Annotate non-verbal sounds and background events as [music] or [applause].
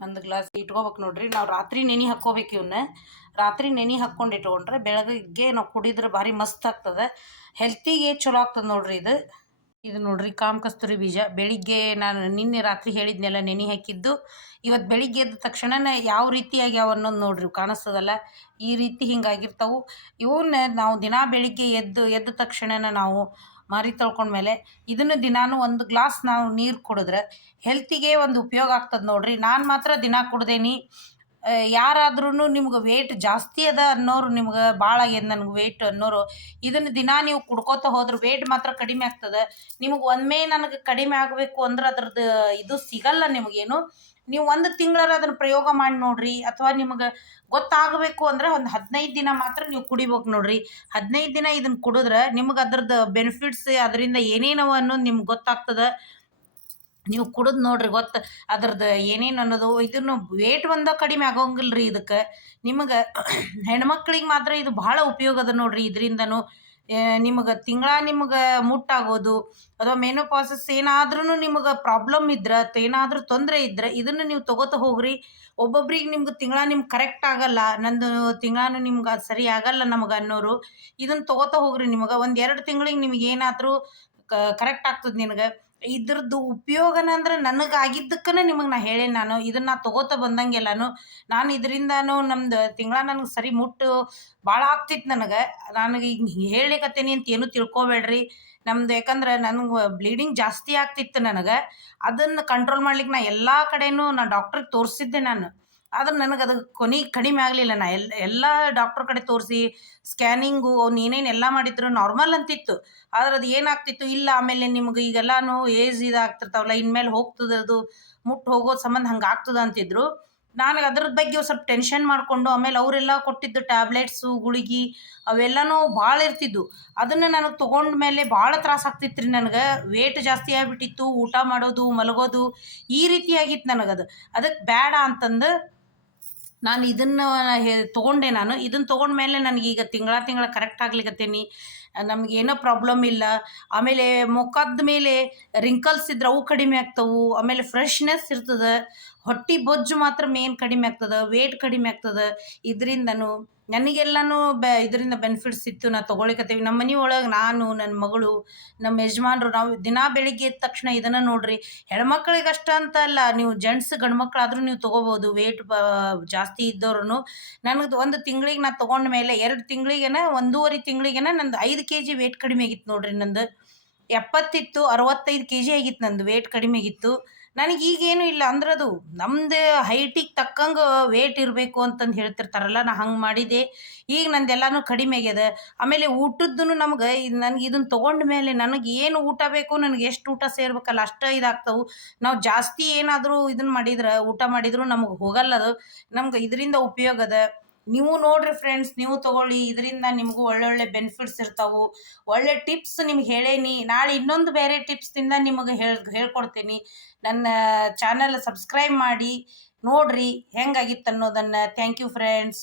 ಒಂದು ಗ್ಲಾಸ್ ಇಟ್ಕೋಬೇಕು ನೋಡ್ರಿ. ನಾವು ರಾತ್ರಿ ನೆನೆ ಹಾಕ್ಕೋಬೇಕು ಇವನ್ನ ರಾತ್ರಿ ನೆನೆ ಹಾಕ್ಕೊಂಡು ಇಟ್ಕೊಂಡ್ರೆ ಬೆಳಗ್ಗೆ ನಾವು ಕುಡಿದ್ರೆ ಭಾರಿ ಮಸ್ತ್ ಆಗ್ತದೆ. ಹೆಲ್ತಿಗೆ ಚಲೋ ಆಗ್ತದೆ ನೋಡ್ರಿ ಇದು. ಇದು ನೋಡ್ರಿ ಕಾಮ ಕಸ್ತೂರಿ ಬೀಜ. ಬೆಳಿಗ್ಗೆ ನಾನು ನಿನ್ನೆ ರಾತ್ರಿ ಹೇಳಿದ್ನೆಲ್ಲ ನೆನೆ ಹಾಕಿದ್ದು. ಇವತ್ತು ಬೆಳಿಗ್ಗೆ ಎದ್ದ ತಕ್ಷಣನೇ ಯಾವ ರೀತಿಯಾಗಿ ಅನ್ನೋದು ನೋಡ್ರಿ ಕಾಣಿಸ್ತದಲ್ಲ? ಈ ರೀತಿ ಹಿಂಗಾಗಿರ್ತಾವು. ಇವನ್ನ ನಾವು ದಿನಾ ಬೆಳಿಗ್ಗೆ ಎದ್ದು, ಎದ್ದ ತಕ್ಷಣನೇ ನಾವು ಮಾರಿ ತೊಳ್ಕೊಂಡ್ಮೇಲೆ ಇದನ್ನು ದಿನಾನು ಒಂದು ಗ್ಲಾಸ್ ನಾವು ನೀರು ಕುಡಿದ್ರೆ ಹೆಲ್ತಿಗೆ ಒಂದು ಉಪಯೋಗ ಆಗ್ತದೆ ನೋಡ್ರಿ. ನಾನು ಮಾತ್ರ ದಿನ ಕುಡ್ದೇನಿ. ಯಾರಾದ್ರೂ ನಿಮ್ಗೆ ವೇಟ್ ಜಾಸ್ತಿ ಅದ ಅನ್ನೋರು ನಿಮ್ಗೆ ಭಾಳ ಆಗ್ಯದ ನನಗೆ ವೇಟ್ ಅನ್ನೋರು, ಇದನ್ನು ದಿನ ನೀವು ಕುಡ್ಕೋತ ಹೋದ್ರೆ ವೇಟ್ ಮಾತ್ರ ಕಡಿಮೆ ಆಗ್ತದೆ. ನಿಮಗೆ ಒಮ್ಮೆ ನನಗೆ ಕಡಿಮೆ ಆಗಬೇಕು ಅಂದ್ರೆ ಅದ್ರದ್ದು ಇದು ಸಿಗಲ್ಲ ನಿಮಗೇನು. ನೀವು ಒಂದು ತಿಂಗಳರ ಅದನ್ನು ಪ್ರಯೋಗ ಮಾಡಿ ನೋಡ್ರಿ, ಅಥವಾ ನಿಮಗೆ ಗೊತ್ತಾಗಬೇಕು ಅಂದ್ರೆ ಒಂದು ಹದಿನೈದು ದಿನ ಮಾತ್ರ ನೀವು ಕುಡಿಬೇಕು ನೋಡ್ರಿ. ಹದಿನೈದು ದಿನ ಇದನ್ನು ಕುಡಿದ್ರೆ ನಿಮ್ಗೆ ಅದ್ರದ್ದು ಬೆನಿಫಿಟ್ಸ್ ಅದರಿಂದ ಏನೇನವ ಅನ್ನೋದು ನಿಮ್ಗೆ ಗೊತ್ತಾಗ್ತದೆ. ನೀವು ಕುಡಿದು ನೋಡ್ರಿ ಗೊತ್ತು ಅದ್ರದ್ದು ಏನೇನು ಅನ್ನೋದು, ಇದನ್ನು ವೇಟ್ ಒಂದ ಕಡಿಮೆ ಆಗೋಂಗಿಲ್ಲ ರೀ ಇದಕ್ಕೆ. ನಿಮಗೆ [clears throat] ಹೆಣ್ಮಕ್ಳಿಗೆ ಮಾತ್ರ ಇದು ಭಾಳ ಉಪಯೋಗ ಅದ ನೋಡ್ರಿ ಇದರಿಂದನು. ನಿಮಗೆ ತಿಂಗಳ ನಿಮ್ಗೆ ಮುಟ್ಟಾಗೋದು, ಅಥವಾ ಮೆನೋಪಾಸಸ್ ಏನಾದ್ರೂ ನಿಮಗೆ ಪ್ರಾಬ್ಲಮ್ ಇದ್ರೆ, ಅಥವಾ ಏನಾದರೂ ತೊಂದರೆ ಇದ್ರೆ, ಇದನ್ನು ನೀವು ತೊಗೋತ ಹೋಗ್ರಿ. ಒಬ್ಬೊಬ್ರಿಗೆ ನಿಮ್ಗೆ ತಿಂಗಳ ನಿಮ್ಗೆ ಕರೆಕ್ಟ್ ಆಗಲ್ಲ, ನಂದು ತಿಂಗಳಾನು ನಿಮ್ಗೆ ಅದು ಸರಿ ಆಗಲ್ಲ ನಮಗೆ ಅನ್ನೋರು. ಇದನ್ನು ತಗೋತಾ ಹೋಗ್ರಿ ನಿಮಗೆ. ಒಂದು ಎರಡು ತಿಂಗಳಿಗೆ ನಿಮ್ಗೆ ಏನಾದರೂ ಕರೆಕ್ಟ್ ಆಗ್ತದೆ ನಿನಗೆ. ಇದ್ರದ್ದು ಉಪಯೋಗನ ಅಂದ್ರೆ ನನಗೆ ಆಗಿದ್ದಕ್ಕನ ನಿಮಗೆ ನಾ ಹೇಳೇನಿ ನಾನು. ಇದನ್ನು ನಾ ತೊಗೋತ ಬಂದಂಗೆಲ್ಲನು, ನಾನು ಇದರಿಂದನೂ ನಮ್ದು ತಿಂಗಳ ನನಗೆ ಸರಿ ಮುಟ್ಟು ಭಾಳ ಆಗ್ತಿತ್ತು ನನಗೆ. ನನಗೆ ಈಗ ಹೇಳಲಿಕತ್ತೀನಿ ಅಂತ ಏನೂ ತಿಳ್ಕೊಬೇಡ್ರಿ. ನಮ್ದು ಯಾಕಂದ್ರೆ ನನಗೆ ಬ್ಲೀಡಿಂಗ್ ಜಾಸ್ತಿ ಆಗ್ತಿತ್ತು ನನಗೆ. ಅದನ್ನು ಕಂಟ್ರೋಲ್ ಮಾಡ್ಲಿಕ್ಕೆ ನಾ ಎಲ್ಲ ಕಡೆನೂ ನಾ ಡಾಕ್ಟ್ರಿಗೆ ತೋರಿಸಿದ್ದೆ ನಾನು. ಆದ್ರೆ ನನಗೆ ಅದು ಕೊನೆ ಕಡಿಮೆ ಆಗಲಿಲ್ಲ ನಾ. ಎಲ್ಲ ಎಲ್ಲ ಡಾಕ್ಟ್ರ್ ಕಡೆ ತೋರಿಸಿ ಸ್ಕ್ಯಾನಿಂಗು ಅವ್ನು ಏನೇನು ಎಲ್ಲ ಮಾಡಿದ್ರು ನಾರ್ಮಲ್ ಅಂತಿತ್ತು. ಆದ್ರೆ ಅದು ಏನಾಗ್ತಿತ್ತು? ಇಲ್ಲ, ಆಮೇಲೆ ನಿಮ್ಗೆ ಈಗೆಲ್ಲಾನು ಏಜ್ ಇದಾಗ್ತಿರ್ತಾವಲ್ಲ, ಇನ್ಮೇಲೆ ಹೋಗ್ತದೆ ಅದು ಮುಟ್ಟು ಹೋಗೋ ಸಂಬಂಧ ಹಂಗೆ ಆಗ್ತದೆ ಅಂತಿದ್ರು. ನನಗೆ ಅದ್ರ ಬಗ್ಗೆ ಸ್ವಲ್ಪ ಟೆನ್ಷನ್ ಮಾಡಿಕೊಂಡು, ಆಮೇಲೆ ಅವರೆಲ್ಲ ಕೊಟ್ಟಿದ್ದು ಟ್ಯಾಬ್ಲೆಟ್ಸು ಗುಳಿಗೆ ಅವೆಲ್ಲನೂ ಭಾಳ ಇರ್ತಿದ್ವು. ಅದನ್ನು ನನಗೆ ತೊಗೊಂಡ ಮೇಲೆ ಭಾಳ ತ್ರಾಸ ಆಗ್ತಿತ್ತು ರೀ ನನಗೆ. ವೇಟ್ ಜಾಸ್ತಿ ಆಗಿಬಿಟ್ಟಿತ್ತು, ಊಟ ಮಾಡೋದು, ಮಲಗೋದು, ಈ ರೀತಿಯಾಗಿತ್ತು ನನಗದು. ಅದಕ್ಕೆ ಬೇಡ ಅಂತಂದು ನಾನು ಇದನ್ನು ಹೇ, ತೊಗೊಂಡೆ ನಾನು. ಇದನ್ನು ತೊಗೊಂಡ್ಮೇಲೆ ನನಗೀಗ ತಿಂಗಳ ತಿಂಗಳ ಕರೆಕ್ಟ್ ಆಗ್ಲಿಕತ್ತೀನಿ. ನಮಗೇನೋ ಪ್ರಾಬ್ಲಮ್ ಇಲ್ಲ. ಆಮೇಲೆ ಮುಖದ ಮೇಲೆ ರಿಂಕಲ್ಸ್ ಇದ್ರೆ ಅವು ಕಡಿಮೆ ಆಗ್ತವೆ. ಆಮೇಲೆ ಫ್ರೆಶ್ನೆಸ್ ಇರ್ತದೆ. ಹೊಟ್ಟೆ ಬೊಜ್ಜು ಮಾತ್ರ ಮೇನ್ ಕಡಿಮೆ ಆಗ್ತದೆ. ವೇಟ್ ಕಡಿಮೆ ಆಗ್ತದೆ. ಇದರಿಂದನೂ ನನಗೆಲ್ಲನೂ ಬೆ, ಇದರಿಂದ ಬೆನಿಫಿಟ್ಸ್ ಇತ್ತು, ನಾ ತೊಗೊಳಿಕತ್ತೀವಿ. ನಮ್ಮ ಮನೆ ಒಳಗೆ ನಾನು ನನ್ನ ಮಗಳು ನಮ್ಮ ಯಜಮಾನ್ರು, ನಾವು ದಿನಾ ಬೆಳಿಗ್ಗೆ ಎದ್ದ ತಕ್ಷಣ ಇದನ್ನು ನೋಡಿರಿ. ಹೆಣ್ಮಕ್ಳಿಗೆ ಅಷ್ಟ ಅಂತ ಅಲ್ಲ, ನೀವು ಜೆಂಟ್ಸ್ ಗಂಡು ಮಕ್ಕಳಾದ್ರೂ ನೀವು ತೊಗೋಬೋದು. ವೇಟ್ ಬ, ಜಾಸ್ತಿ ಇದ್ದವ್ರು ನನಗೆ ಒಂದು ತಿಂಗಳಿಗೆ ನಾ ತೊಗೊಂಡ ಮೇಲೆ ಎರಡು ತಿಂಗಳಿಗೆನ, ಒಂದೂವರೆ ತಿಂಗಳಿಗೆನ ನಂದು ಐದು ಕೆ ಜಿ ವೇಟ್ ಕಡಿಮೆ ಆಗಿತ್ತು ನೋಡ್ರಿ ನಂದು. ಎಪ್ಪತ್ತಿತ್ತು, ಅರವತ್ತೈದು ಕೆ ಜಿ ಆಗಿತ್ತು ನಂದು ವೇಟ್ ಕಡಿಮೆ ಆಗಿತ್ತು. ನನಗೆ ಈಗೇನು ಇಲ್ಲ ಅಂದ್ರೆ ಅದು ನಮ್ದು ಹೈಟಿಗೆ ತಕ್ಕಂಗೆ ವೇಟ್ ಇರಬೇಕು ಅಂತಂದು ಹೇಳ್ತಿರ್ತಾರಲ್ಲ, ನಾ ಹಂಗೆ ಮಾಡಿದೆ. ಈಗ ನಂದೆಲ್ಲನೂ ಕಡಿಮೆ ಆಗ್ಯದ. ಆಮೇಲೆ ಊಟದ್ದು ನಮ್ಗೆ ಇದು ನನಗೆ ಇದನ್ನು ತೊಗೊಂಡ ಮೇಲೆ ನನಗೆ ಏನು ಊಟ ಬೇಕು, ನನಗೆ ಎಷ್ಟು ಊಟ ಸೇರ್ಬೇಕಲ್ಲ, ಅಷ್ಟು ಇದಾಗ್ತವೆ. ನಾವು ಜಾಸ್ತಿ ಏನಾದರೂ ಇದನ್ನು ಮಾಡಿದ್ರೆ, ಊಟ ಮಾಡಿದರೂ ನಮಗೆ ಹೋಗಲ್ಲ ಅದು ನಮ್ಗೆ ಇದರಿಂದ ಉಪಯೋಗ ಅದ. ನೀವು ನೋಡ್ರಿ ಫ್ರೆಂಡ್ಸ್ ನೀವು ತಗೊಳ್ಳಿ. ಇದರಿಂದ ನಿಮಗೂ ಒಳ್ಳೊಳ್ಳೆ ಬೆನಿಫಿಟ್ಸ್ ಇರ್ತಾವು. ಒಳ್ಳೆ ಟಿಪ್ಸ್ ನಿಮ್ಗೆ ಹೇಳೇನಿ. ನಾಳೆ ಇನ್ನೊಂದು ಬೇರೆ ಟಿಪ್ಸ್ದಿಂದ ನಿಮಗೆ ಹೇಳಿ, ಹೇಳ್ಕೊಡ್ತೀನಿ. ನನ್ನ ಚಾನಲ್ ಸಬ್ಸ್ಕ್ರೈಬ್ ಮಾಡಿ. ನೋಡ್ರಿ ಹೆಂಗಾಗಿತ್ತು ಅನ್ನೋದನ್ನು ಥ್ಯಾಂಕ್ ಯು ಫ್ರೆಂಡ್ಸ್